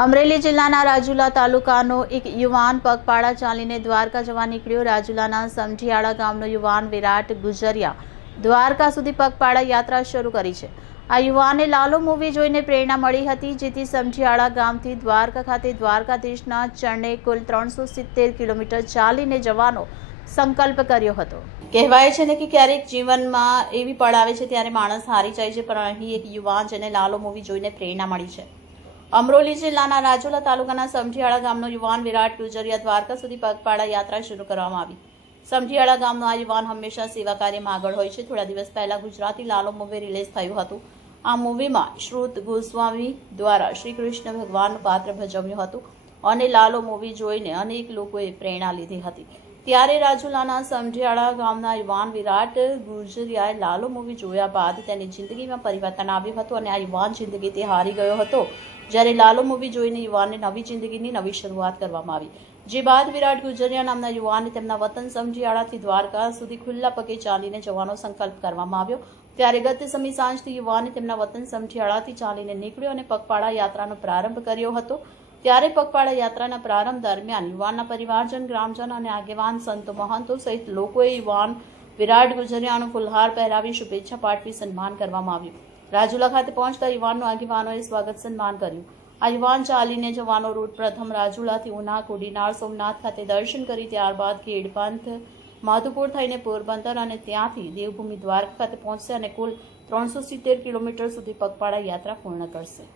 અમરેલી જિલ્લાના રાજુલા તાલુકાનો એક યુવાન પગપાળા ચાલીને દ્વારકા જવા નીકળ્યો. રાજુલાના સમઢિયાળા ગામનો યુવાન વિરાટ ગુજરિયા દ્વારકા સુધી પગપાળા યાત્રા શરૂ કરી છે. આ યુવાને લાલો મૂવી જોઈને પ્રેરણા મળી હતી, જેથી સમઢિયાળા ગામથી દ્વારકા ખાતે દ્વારકાધીશના ચરણે કુલ ત્રણસો સિત્તેર કિલોમીટર ચાલીને જવાનો સંકલ્પ કર્યો હતો. કહેવાય છે ને કે ક્યારેક જીવનમાં એવી પળ આવે છે, ત્યારે માણસ હારી જાય છે, પણ અહીં એક યુવાન જેને લાલો મૂવી જોઈને પ્રેરણા મળી છે. અમરોલી જિલ્લાના રાજુલા તાલુકાના સમઢિયાળા ગામનો યુવાન વિરાટ ટુજરિયા દ્વારકા સુધી પગપાળા યાત્રા શરૂ કરવામાં આવી. સમઢિયાળા ગામનો આ યુવાન હંમેશા સેવા કાર્યમાં આગળ હોય છે. થોડા દિવસ પહેલા ગુજરાતી લાલો મૂવી રિલીઝ થયું હતું. આ મૂવીમાં શ્રુત ગોસ્વામી દ્વારા શ્રી કૃષ્ણ ભગવાનનું પાત્ર ભજવ્યું હતું અને લાલો મૂવી જોઈને અનેક લોકોએ પ્રેરણા લીધી હતી. ત્યારે રાજુલાના સમઢિયાળા ગામના યુવાન વિરાટ ગુર્જરિયાએ લાલો મૂવી જોયા બાદ તેની જિંદગીમાં પરિવર્તન આવ્યું હતું અને આ યુવાન જિંદગીથી હારી ગયો હતો. જ્યારે લાલો મૂવી જોઈને યુવાનને નવી જિંદગીની નવી શરૂઆત કરવામાં આવી. જે બાદ વિરાટ ગુજરિયા નામના યુવાને તેમના વતન સમઢિયાળાથી દ્વારકા સુધી ખુલ્લા પગે ચાલીને જવાનો સંકલ્પ કરવામાં આવ્યો. ત્યારે ગત સમી સાંજથી યુવાને તેમના વતન સમઢિયાળાથી ચાલીને નીકળ્યો અને પગપાળા યાત્રાનો પ્રારંભ કર્યો હતો. ત્યારે પગપાળા યાત્રાના પ્રારંભ દરમિયાન યુવાનના પરિવારજન, ગ્રામજન અને આગેવાન સંતો મહંતો સહિત લોકોએ યુવાન વિરાટ ગુજરિયાનો ફુલહાર પહેરાવી શુભેચ્છા પાઠવી સન્માન કરવામાં આવ્યું. રાજુલા ખાતે પહોંચતા યુવાનનું આગેવાનોએ સ્વાગત સન્માન કર્યું. આ યુવાન ચાલીને જવાનો રૂટ પ્રથમ રાજુલાથી ઉના, કોડીનાર, સોમનાથ ખાતે દર્શન કરી ત્યારબાદ ખેડપંથ માધુપુર થઈને પોરબંદર અને ત્યાંથી દેવભૂમિ દ્વારકા ખાતે પહોંચશે અને કુલ ત્રણસો સિત્તેર કિલોમીટર સુધી પગપાળા યાત્રા પૂર્ણ કરશે.